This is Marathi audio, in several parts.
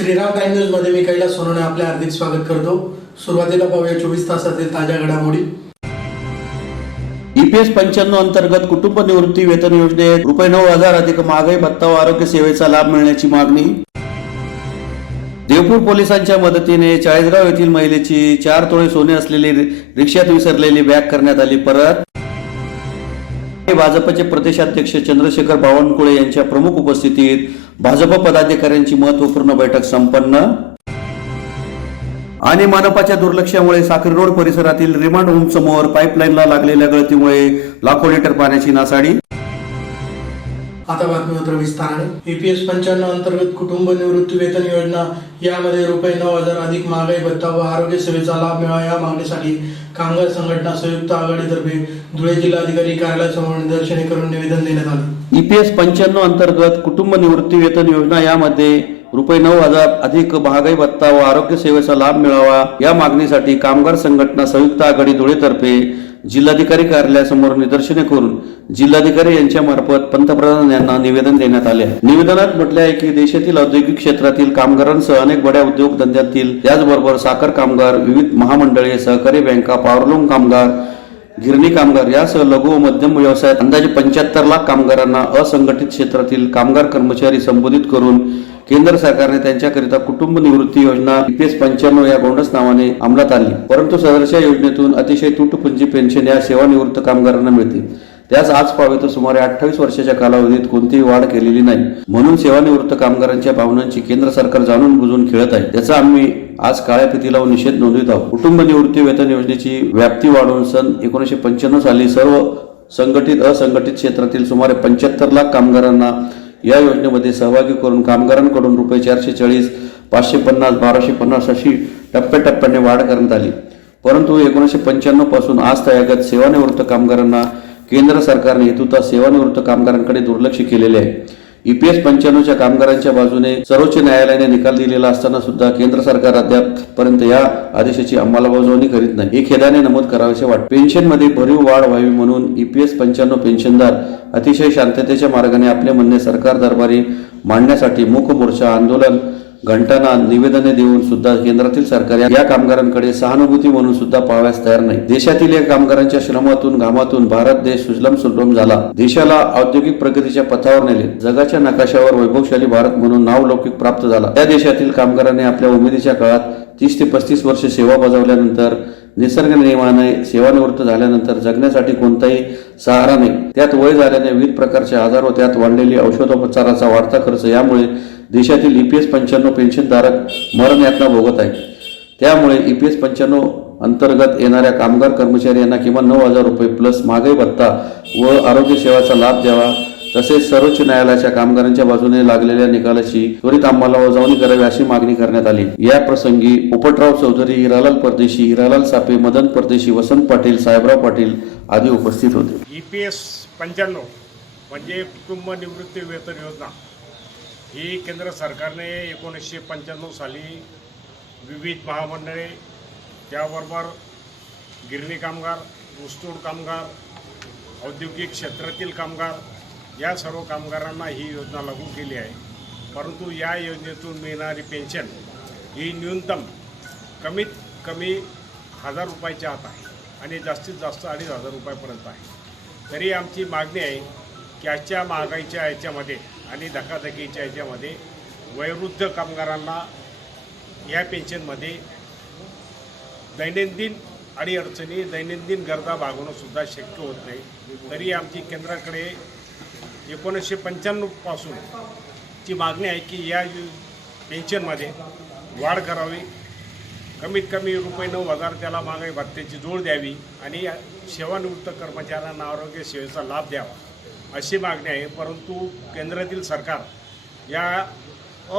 श्रीराम टाइम न्यूज मध्ये मी कैलास सोनवणे आपले हार्दिक स्वागत करतो। सुरुवातीला पाहूया 24 तासातील ताज्या घडामोडी। EPS 95 अंतर्गत कुटुंब निवृत्ती वेतन योजनेत ₹9,000 अधिक महागाई भत्ता व आरोग्य सेवेचा लाभ मिळण्याची मागणी। देवपूर पोलिसांच्या मदतीने चाळीसगाव येथील महिलेची 4 तोळे सोने असलेली रिक्षात विसरलेली बॅग करण्यात आली परत। भाजपचे प्रदेशाध्यक्ष चंद्रशेखर बावनकुळे यांच्या प्रमुख उपस्थितीत भाजप पदाधिकाऱ्यांची महत्त्वपूर्ण बैठक संपन्न। आणि मनपाच्या दुर्लक्षामुळे साखरी रोड परिसरातील रिमांड होम समोर पाईपलाईनला लागलेल्या गळतीमुळे लाखो लिटर पाण्याची नासाडी। आता बातमीपत्र विस्ताराने। EPS 95 अंतर्गत कुटुंब निवृत्ती वेतन योजना यामध्ये ₹9,000 अधिक महागाई भत्ता व आरोग्य सेवेचा लाभ मिळावा या मागणीसाठी कामगार संघटना संयुक्त आघाडीतर्फे धुळे जिल्हाधिकारी कार्यालयासमोर निदर्शने करून निवेदन देण्यात आले। EPS 95 अंतर्गत कुटुंब निवृत्ती वेतन योजना यामध्ये ₹9,000 अधिक महागाई भत्ता व आरोग्य सेवेचा लाभ मिळावा या मागणीसाठी कामगार संघटना संयुक्त आघाडी धुळेतर्फे जिल्हाधिकारी कार्यालयासमोर निदर्शने करून जिल्हाधिकारी यांच्या मार्फत पंतप्रधान यांना निवेदन देण्यात आले आहे। निवेदनात म्हटले आहे की देशातील औद्योगिक क्षेत्रातील कामगारांसह अनेक बड्या उद्योगधंद्यातील त्याचबरोबर साखर कामगार, विविध महामंडळे, सहकारी बँका, पॉवरलूम कामगार, गिरणी कामगार यासह लघु व मध्यम व्यवसायात अंदाजे 75 लाख कामगारांना असंघटित क्षेत्रातील कामगार कर्मचारी संबोधित करून केंद्र सरकारने त्यांच्याकरिता कुटुंब निवृत्ती योजना EPS 95 या गोंडस नावाने अंमलात आणली। परंतु सदरच्या योजनेतून अतिशय तुटपुंजी पेन्शन या सेवानिवृत्त कामगारांना मिळते। त्यास आज पाहावे तर सुमारे 28 वर्षाच्या कालावधीत कोणतीही वाढ केलेली नाही। म्हणून सेवानिवृत्त कामगारांच्या भावनांची केंद्र सरकार जाणून बुजून खेळत आहे। त्याचा आम्ही आज काळ्या फिती लावून निषेध नोंदवित आहोत। कुटुंब निवृत्ती वेतन योजनेची व्याप्ती वाढवून सन 1995 साली सर्व संघटित असंघटित क्षेत्रातील सुमारे 75 लाख कामगारांना या योजनेमध्ये सहभागी करून कामगारांकडून ₹440, 550, 1250 अशी टप्प्याटप्प्याने वाढ करण्यात आली। परंतु 1995 पासून आज तागायत सेवानिवृत्त कामगारांना केंद्र सरकारने हेतुतः सेवानिवृत्त कामगारांकडे दुर्लक्ष केलेले आहे। EPS 95च्या कामगारांच्या बाजूने सर्वोच्च न्यायालयाने निकाल दिलेला असताना सुद्धा केंद्र सरकार अद्यापपर्यंत या आदेशाची अंमलबजावणी करीत नाही, हे खेदाने नमूद करावेसे वाटते। पेन्शनमध्ये भरीव वाढ व्हावी म्हणून EPS 95 पेन्शनदार अतिशय शांततेच्या मार्गाने आपले म्हणणे सरकार दरबारी मांडण्यासाठी मूक मोर्चा, आंदोलन, घंटाना, निवेदने देऊन सुद्धा केंद्रातील सरकार या कामगारांकडे सहानुभूती म्हणून सुद्धा पाहाव्यास तयार नाही। देशातील या कामगारांच्या श्रमातून घामातून भारत देश सुजलाम सुफलाम झाला, देशाला औद्योगिक प्रगतीच्या पथावर नेले, जगाच्या नकाशावर वैभवशाली भारत म्हणून नावलौकिक प्राप्त झाला। त्या देशातील कामगारांनी आपल्या उमेदीच्या काळात 30 ते 35 वर्ष सेवा बजावल्यानंतर निसर्ग नियमाने सेवानिवृत्त झाल्यानंतर जगण्यासाठी कोणताही सहारा नाही। त्यात वय झाल्याने विविध प्रकारचे आजार व त्यात वाढलेली औषधोपचाराचा वाढता खर्च यामुळे देशातील EPS 95 पेन्शनधारक मरण यातना भोगत आहेत। त्यामुळे EPS 95 अंतर्गत येणाऱ्या कामगार कर्मचारी यांना किमान ₹9,000 प्लस महागाई भत्ता व आरोग्य सेवाचा लाभ द्यावा, तसेच सर्वोच्च न्यायालयाच्या कामगारांच्या बाजूने लागलेल्या निकालाची त्वरित अंमलबजावणी करावी अशी मागणी करण्यात आली। या प्रसंगी पोपटराव चौधरी, हिरालाल परदेशी, हिरालाल सापे, मदन परदेशी, वसंत पाटील, साहेबराव पाटील आदी उपस्थित होते। EPS 95 म्हणजे कुटुंब निवृत्ती वेतन योजना ही केंद्र सरकारने 1995 साली विविध महामंडळे, त्याबरोबर गिरणी कामगार, ऊसतोड कामगार, औद्योगिक क्षेत्रातील कामगार या सर्व कामगारांना ही योजना लागू केली आहे। परंतु या योजनेतून मिळणारी पेन्शन ही न्यूनतम कमीत कमी ₹1,000च्या आत आहे आणि जास्तीत जास्त ₹2,500पर्यंत आहे। तरी आमची मागणी आहे की आजच्या महागाईच्या याच्यामध्ये आणि धकाधकीच्या याच्यामध्ये वयोवृद्ध कामगारांना या पेन्शनमध्ये दैनंदिन अडीअडचणी, दैनंदिन गरजा भागवणंसुद्धा शक्य होत नाही। तरी आमची केंद्राकडे 1995 पासूनची मागणी आहे की या पेन्शनमध्ये वाढ करावी, कमीत कमी ₹9,000 त्याला महागाई भत्त्याची जोड द्यावी आणि सेवानिवृत्त कर्मचाऱ्यांना आरोग्य सेवेचा लाभ द्यावा अशी मागणी आहे। परंतु केंद्रातील सरकार या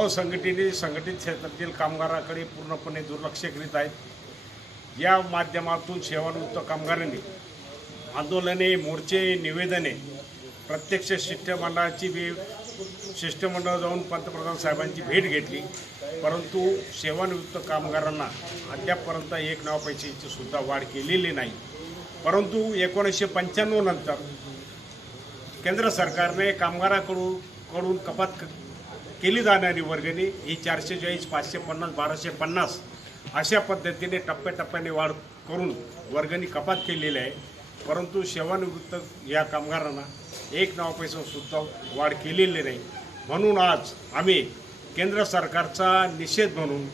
असंघटित संघटित क्षेत्रातील कामगाराकडे पूर्णपणे दुर्लक्ष करीत आहेत। या माध्यमातून सेवानिवृत्त कामगारांनी आंदोलने, मोर्चे, निवेदने, प्रत्यक्ष शिष्टमंडळ जाऊन पंतप्रधान साहेबांची भेट घेतली, परंतु सेवानिवृत्त कामगारांना अद्यापपर्यंत 1 नाव पैशाची सुद्धा वाढ केलेली नाही। परंतु 1995 नंतर केंद्र सरकारने कामगाराकडून कपात केली जाणारी वर्गणी ही 440, 550, 1250 अशा पद्धतीने टप्प्याटप्प्याने वाढ करून वर्गणी कपात केलेली आहे. परंतु सेवानिवृत्त या कामगारांना एक नाव पैसासुद्धा वाढ केलेली नाही. म्हणून आज आम्ही केंद्र सरकारचा निषेध म्हणून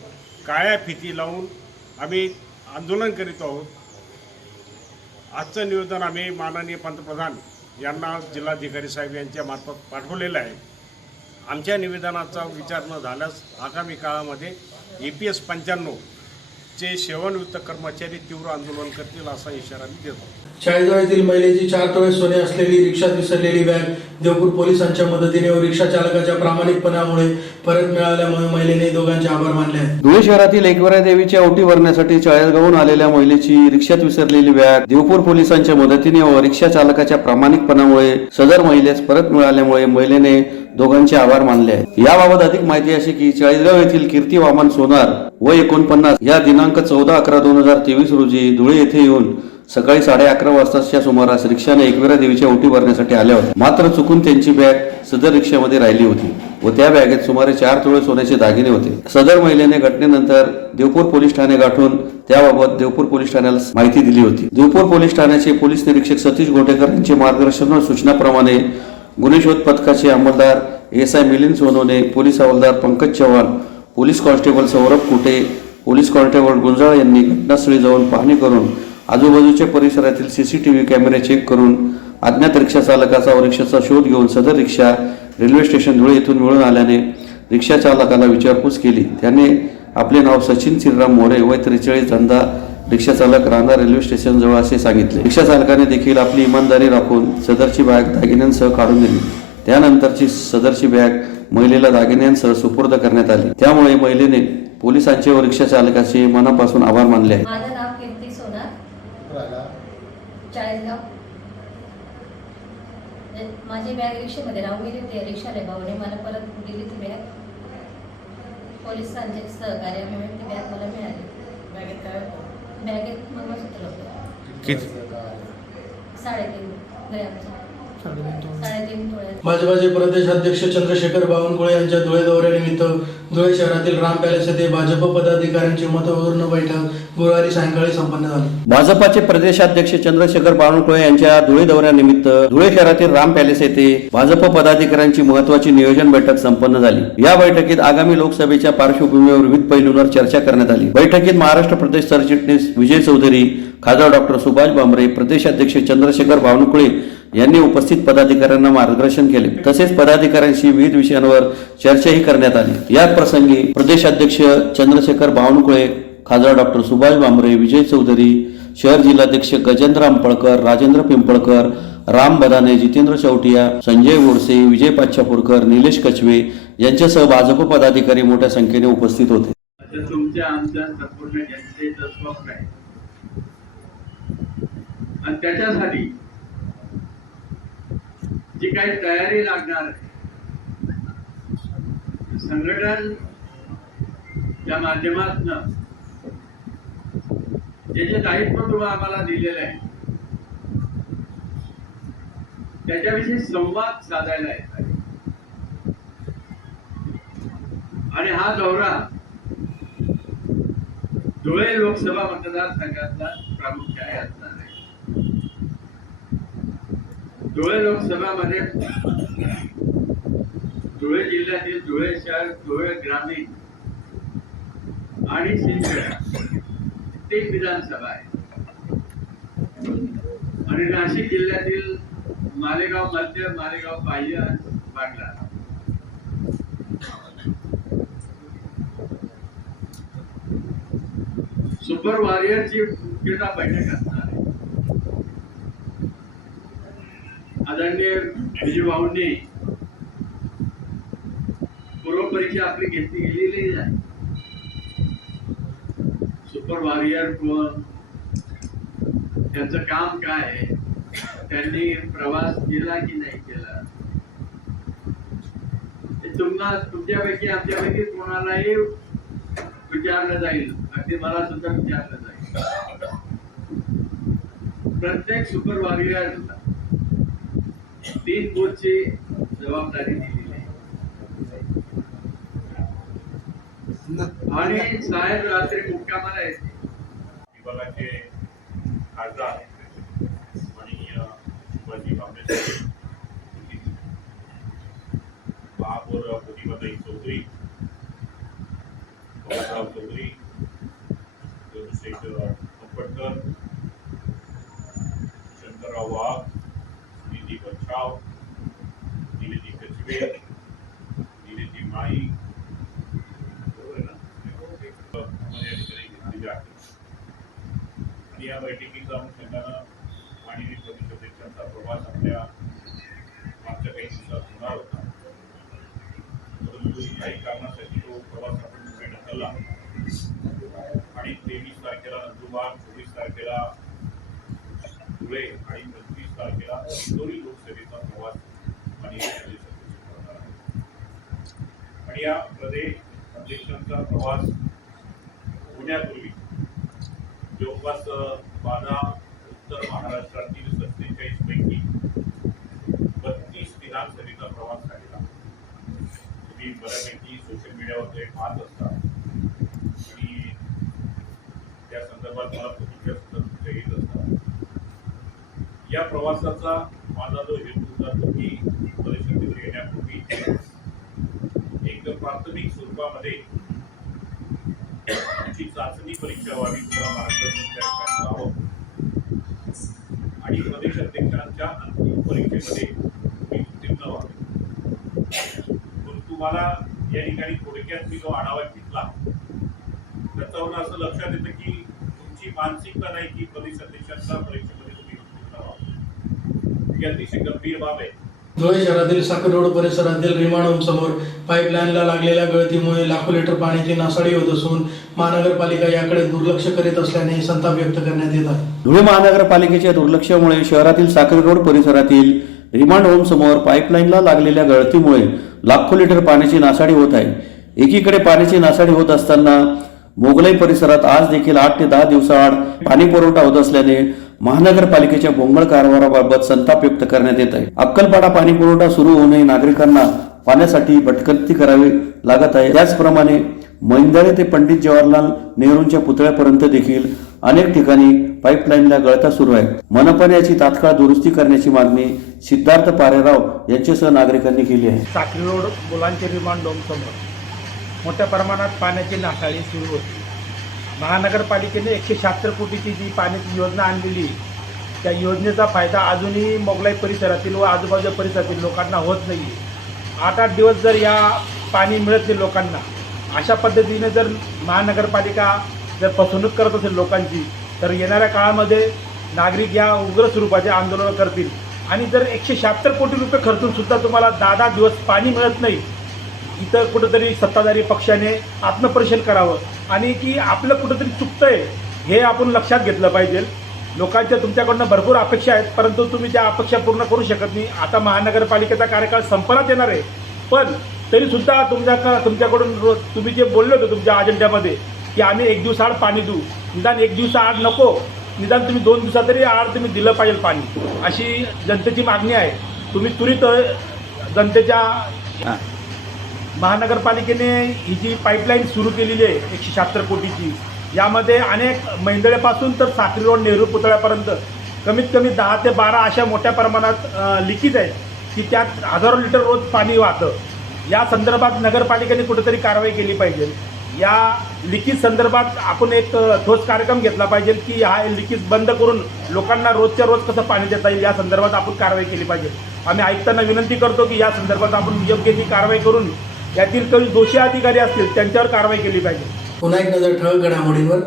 काळ्या फिती लावून आम्ही आंदोलन करीत आहोत. आजचं निवेदन आम्ही माननीय पंतप्रधान यांना जिल्हाधिकारी साहेब यांच्या मार्फत पाठवलेलं आहे. आमच्या निवेदनाचा विचार न झाल्यास आगामी काळामध्ये EPS 95 चे सेवानिवृत्त कर्मचारी तीव्र आंदोलन करतील असा इशारा मी देतो. चाळीसगाव येथील महिलेची 4 तोळे सोने असलेली रिक्षात विसरलेली बॅग देवपूर पोलिसांच्या मदतीने व रिक्षा चालकाच्या प्रामाणिकपणामुळे परत मिळाल्यामुळे महिलेने दोघांचे आभार मानले आहेत. धुळे शहरातील एकविरा देवीच्या ओटी भरण्यासाठी चाळीसगावहून आलेल्या महिलेची रिक्षात विसरलेली बॅग देवपूर पोलिसांच्या मदतीने व रिक्षा चालकाच्या प्रामाणिकपणामुळे सदर महिलेस परत मिळाल्यामुळे महिलेने दोघांचे आभार मानले आहेत. याबाबत अधिक माहिती अशी की चाळीसगाव येथील कीर्ती वामन सोनार व 49 या दिनांक 14/11/2023 रोजी धुळे येथे येऊन सकाळी 11:30 वाजताच्या सुमारास रिक्षाने एकविरा देवीच्या ओटी भरण्यासाठी आल्या होत्या. मात्र चुकून त्यांची बॅग सदर रिक्षामध्ये राहिली होती व त्या बॅगेत सुमारे 4 तोळे सोन्याचे दागिने होते. सदर महिलेने घटनेनंतर देवपूर पोलीस ठाणे गाठून त्याबाबत देवपूर पोलीस ठाण्याला माहिती दिली होती. देवपूर पोलीस ठाण्याचे पोलीस निरीक्षक सतीश गोटेकर यांचे मार्गदर्शन व सूचनाप्रमाणे गुन्हे शोध पथकाचे अंमलदार SI मिलिंद सोनवणे, पोलीस हवालदार पंकज चव्हाण, पोलीस कॉन्स्टेबल सौरभ कुटे, पोलीस कॉन्स्टेबल गुंजाळ यांनी घटनास्थळी जाऊन पाहणी करून आजूबाजूच्या परिसरातील CCTV कॅमेरे चेक करून अज्ञात रिक्षा चालकाचा व रिक्षाचा शोध घेऊन सदर रिक्षा रेल्वे स्टेशन धुळे येथून मिळून आल्याने रिक्षा चालकाला विचारपूस केली. त्याने आपले नाव सचिन श्रीराम मोरे वय 43 धंदा रिक्षा चालक राहणार रेल्वे स्टेशन जवळ असे सांगितले. रिक्षा चालकाने देखील आपली इमानदारी राखून सदरची बॅग दागिन्यांसह काढून दिली. त्यानंतरची सदरची बॅग महिलेला दागिन्यांसह सुपूर्द करण्यात आली. त्यामुळे महिलेने पोलिसांचे व रिक्षा चालकाचे मनापासून आभार मानले आहेत. माझं नाव कीर्ती सोनार, चाळीसगाव. माझी बॅग रिक्षेमध्ये राहून गेली होती. रिक्षाने भाऊने मला परत दिली ती बॅग. पोलिसांच्या सहकार्यामुळे ती बॅग मला मिळाली. बॅगेत मंगळसूत्र होतं. किती? 3.5 ग्रॅमचं. 3.5 तोळे. भाजपाचे प्रदेश अध्यक्ष चंद्रशेखर बावनकुळे यांच्या धुळे दौऱ्यानिमित्त धुळे शहरातील राम पॅलेस येथे भाजप पदाधिकाऱ्यांची मतविवरण बैठक गुरुवारी सायंकाळी संपन्न झाली. भाजपाचे प्रदेशाध्यक्ष चंद्रशेखर बावनकुळे यांच्या धुळे दौऱ्यानिमित्त धुळे शहरातील राम पॅलेस येथे भाजप पदाधिकाऱ्यांची महत्वाची नियोजन बैठक संपन्न झाली. या बैठकीत आगामी लोकसभेच्या पार्श्वभूमीवर विविध पैलूंवर चर्चा करण्यात आली. बैठकीत महाराष्ट्र प्रदेश सरचिटणीस विजय चौधरी, खासदार डॉक्टर सुभाष भामरे, प्रदेशाध्यक्ष चंद्रशेखर बावनकुळे यांनी उपस्थित पदाधिकाऱ्यांना मार्गदर्शन केले. तसेच पदाधिकाऱ्यांशी विविध विषयांवर चर्चाही करण्यात आली. या प्रसंगी प्रदेशाध्यक्ष चंद्रशेखर बावनकुळे, खासदार डॉक्टर सुभाष भामरे, विजय चौधरी, शहर जिल्हाध्यक्ष गजेंद्र अंपळकर, राजेंद्र पिंपळकर, राम बदाने, जितेंद्र चौटिया, संजय गोडसे, विजय पाच्छापूरकर, निलेश कचवे यांच्यासह भाजप पदाधिकारी मोठ्या संख्येने उपस्थित होते. तुमच्या आमच्या संपूर्ण जनतेचं स्वप्न आहे आणि त्याच्यासाठी जी काही तयारी लागणार आहे, संघटन त्या माध्यमातून जे दायित्व तुम्ही आम्हाला दिलेलं आहे त्याच्याविषयी संवाद साधायला येत आहे. आणि हा दौरा धुळे लोकसभा मतदारसंघातला प्रामुख्याने असणार आहे. धुळे लोकसभामध्ये धुळे जिल्ह्यातील धुळे शहर, धुळे ग्रामीण आणि सिंदखेड 3 विधानसभा आहे आणि नाशिक जिल्ह्यातील मालेगाव मध्य, मालेगाव बाह्य आणि बागला. सुपर वॉरियरची मुख्यतः बैठक असणार आहे. आदरणीय विजय भाऊंनी पूर्वपरीक्षा आपली घेतली गेलेली आहे. सुपर वॉरियर कोण, त्यांचं काम काय आहे, त्यांनी प्रवास केला की नाही केला, तुमच्यापैकी आमच्यापैकी कोणालाही विचारलं जाईल. अगदी मला सुद्धा विचारलं जाईल. प्रत्येक सुपर वॉरियरला 3 बूथची जबाबदारी दिलेली आहे. आणि साहेब रात्री मुक्कामाला येते. विभागाचे खासदार माननीय शिवाजी कांबळे महापौर प्रतिभाताई चौधरी, बाबासाहेब चौधरी, चंद्रशेखर कंपटकर, शंकरराव वाघ, निधी बच्छाव, निलेजी कचवे, निलेजी माई, बरोबर आहे ना, घेतलेले आहे. आणि या बैठकीचा अनुषंगानं माननीय प्रदेश अध्यक्षांचा प्रवास आपल्या मागच्या काही दिवसात होणार होता, परंतु काही कारणासाठी तो प्रवास आपण पुढे ढकलला आणि 23 तारखेला नंदुरबार, 24 तारखेला धुळे आणि 25 तारखेला इंदोरी लोकसभेचा प्रवास माननीय प्रदेश अध्यक्ष करणार आहे. आणि या प्रदेश अध्यक्षांचा प्रवास होण्यापूर्वी जवळपास 12 उत्तर महाराष्ट्रातील 47 पैकी 32 विधानसभेचा प्रवास झालेला. तुम्ही बऱ्यापैकी सोशल मीडियावर ते पाहत असता आणि त्या संदर्भात मला प्रतिक्रिया सुद्धा तुमच्या येत असतात. या प्रवासाचा माझा जो हेतू होता तो की परिषदेवर येण्यापूर्वी एक प्राथमिक स्वरूपामध्ये ची चाचणी परीक्षा व्हावी, तुम्हाला मार्गदर्शन करावं आणि प्रदेश अध्यक्षांच्या अंतिम परीक्षेमध्ये तुम्ही उत्तीर्ण व्हावे. परंतु मला या ठिकाणी थोडक्यात मी जो आढावा घेतला त्याच्यावरून असं लक्षात येतं की तुमची मानसिकता नाही की प्रदेश अध्यक्षांच्या परीक्षेमध्ये तुम्ही उत्तीर्ण व्हावे. ही अतिशय गंभीर बाब आहे. धुळे शहरातील साखर रोड परिसरातील रिमांड होम समोर पाईपलाईनला लागलेल्या गळतीमुळे लाखो लिटर पाण्याची नासाडी होत असून महानगरपालिका याकडे दुर्लक्ष करीत असल्याने संताप व्यक्त करण्यात येत आहे. धुळे महानगरपालिकेच्या दुर्लक्षामुळे शहरातील साखर रोड परिसरातील रिमांड होम समोर पाईपलाईनला लागलेल्या गळतीमुळे लाखो लिटर पाण्याची नासाडी होत आहे. एकीकडे पाण्याची नासाडी होत असताना मोगलाई परिसरात आज देखील 8 ते 10 दिवसाआड पाणी पुरवठा होत असल्याने महानगरपालिकेच्या बोंगळ कारभाराबाबत संताप व्यक्त करण्यात येत आहे. अक्कलपाडा पाणी पुरवठा सुरू होऊनही नागरिकांना पाण्यासाठी भटकंती करावी लागत आहे. त्याचप्रमाणे मैंदळे ते पंडित जवाहरलाल नेहरूंच्या पुतळ्यापर्यंत देखील अनेक ठिकाणी पाईपलाईनला गळता सुरू आहे. मनपाने याची तात्काळ दुरुस्ती करण्याची मागणी सिद्धार्थ पारेराव यांच्यासह नागरिकांनी केली आहे. साखरी रोड मुलांचे रिमांड होम समोर मोठ्या प्रमाणात पाण्याची नासाडी सुरू होती. महानगरपालिकेने 176 कोटीची जी पाण्याची योजना आणलेली त्या योजनेचा फायदा अजूनही मोगलाई परिसरातील व आजूबाजूच्या परिसरातील लोकांना होत नाही. 8-8 दिवस जर या पाणी मिळत नाही लोकांना, अशा पद्धतीने जर महानगरपालिका जर फसवणूक करत असेल लोकांची, तर येणाऱ्या काळामध्ये नागरिक या उग्र स्वरूपाचे आंदोलन करतील. आणि जर 176 कोटी रुपये खर्चून सुद्धा तुम्हाला 10-10 दिवस पाणी मिळत नाही, इथं कुठंतरी सत्ताधारी पक्षाने आत्मपरीक्षण करावं आणि की आपलं कुठंतरी चुकतंय हे आपण लक्षात घेतलं पाहिजे. लोकांच्या तुमच्याकडनं भरपूर अपेक्षा आहेत, परंतु तुम्ही त्या अपेक्षा पूर्ण करू शकत नाही. आता महानगरपालिकेचा कार्यकाळ संपण्यात येणार आहे, पण तरीसुद्धा तुमच्याकडून तुम्ही जे बोलले होते तुमच्या अजेंड्यामध्ये की आम्ही 1 दिवसाआड पाणी देऊ, निदान 1 दिवसाआड नको, निदान तुम्ही 2 दिवसात तरी आड तुम्ही दिलं पाहिजे पाणी, अशी जनतेची मागणी आहे. तुम्ही त्वरित जनतेच्या महानगरपालिकेने ही जी पाईपलाईन सुरू केलेली आहे 176 कोटीची, यामध्ये अनेक मैंदळेपासून तर साखरी रोड नेहरू पुतळ्यापर्यंत कमीत कमी 10 ते 12 अशा मोठ्या प्रमाणात लिकेज आहेत की त्यात हजारो लिटर रोज पाणी वाहतं. या संदर्भात नगरपालिकेने कुठेतरी कारवाई केली पाहिजे. या लिकेज संदर्भात आपण एक ठोस कार्यक्रम घेतला पाहिजे की हा लिकेज बंद करून लोकांना रोजच्या रोज कसं पाणी देता येईल या संदर्भात आपण कारवाई केली पाहिजे. आम्ही आयुक्तांना विनंती करतो की या संदर्भात आपण योग्य ती कारवाई करून यातील काही दोषी अधिकारी असतील त्यांच्यावर कारवाई केली पाहिजे. पुन्हा एक नजर ठळक घडामोडींवर.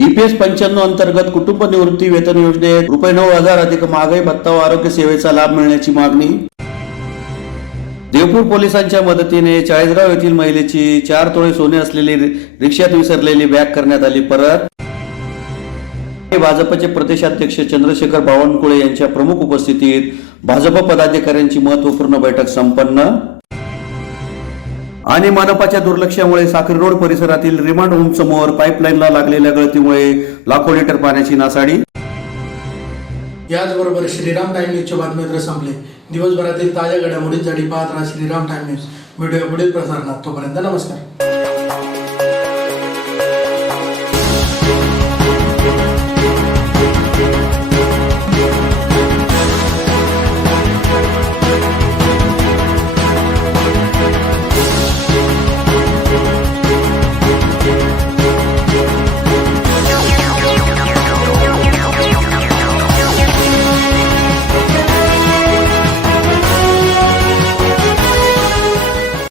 EPS 95 अंतर्गत कुटुंब निवृत्ती वेतन योजनेत ₹9,000 अधिक महागाई भत्ता व आरोग्य सेवेचा लाभ मिळण्याची मागणी. देवपूर पोलिसांच्या मदतीने चाळीसगाव येथील महिलेची 4 तोळे सोने असलेली रिक्षात विसरलेली बॅग करण्यात आली परत. भाजपचे प्रदेशाध्यक्ष चंद्रशेखर बावनकुळे यांच्या प्रमुख उपस्थितीत भाजप पदाधिकाऱ्यांची महत्वपूर्ण बैठक संपन्न. आणि मनपाच्या दुर्लक्षामुळे साखरी रोड परिसरातील रिमांड होम समोर पाईपलाईनला लागलेल्या गळतीमुळे लाखो लिटर पाण्याची नासाडी. याचबरोबर श्रीराम टाइम न्यूजचे बातमीपत्र संपले. दिवसभरातील ताज्या घडामोडींसाठी पाहत राहा श्रीराम टाइम न्यूज. भेटूया पुढील प्रसारणात. तोपर्यंत नमस्कार.